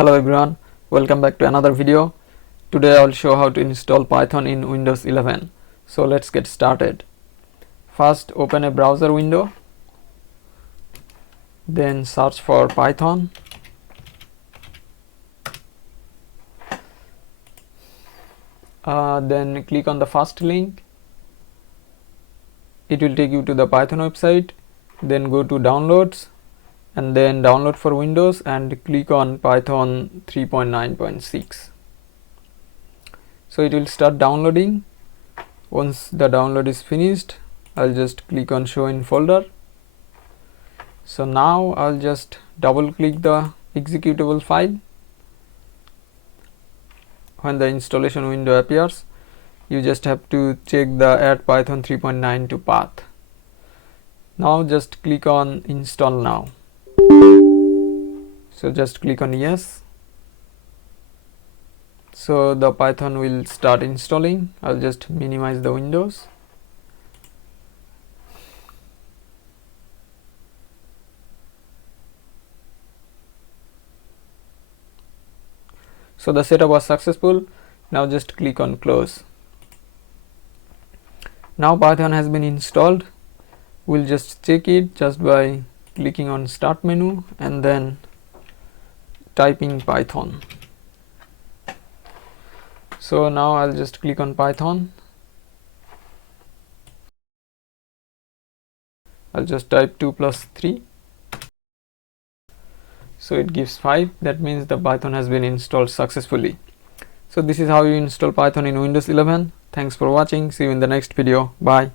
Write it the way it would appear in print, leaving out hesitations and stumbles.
Hello everyone, welcome back to another video. Today I will show how to install Python in Windows 11. So let's get started. First open a browser window, then search for Python. Then click on the first link. It will take you to the Python website. Then go to downloads and then download for Windows and click on Python 3.9.6. So it will start downloading. Once the download is finished, I'll just click on show in folder. So now I'll just double click the executable file. When the installation window appears, you just have to check the add python 3.9 to path. Now just click on install now. So just click on yes. So the Python will start installing. I'll just minimize the windows. So the setup was successful. Now just click on close. Now Python has been installed. We'll just check it just by clicking on start menu and then typing Python. So now I'll just click on Python. I'll just type 2 plus 3. So it gives 5. That means the Python has been installed successfully. So this is how you install Python in Windows 11. Thanks for watching. See you in the next video. Bye.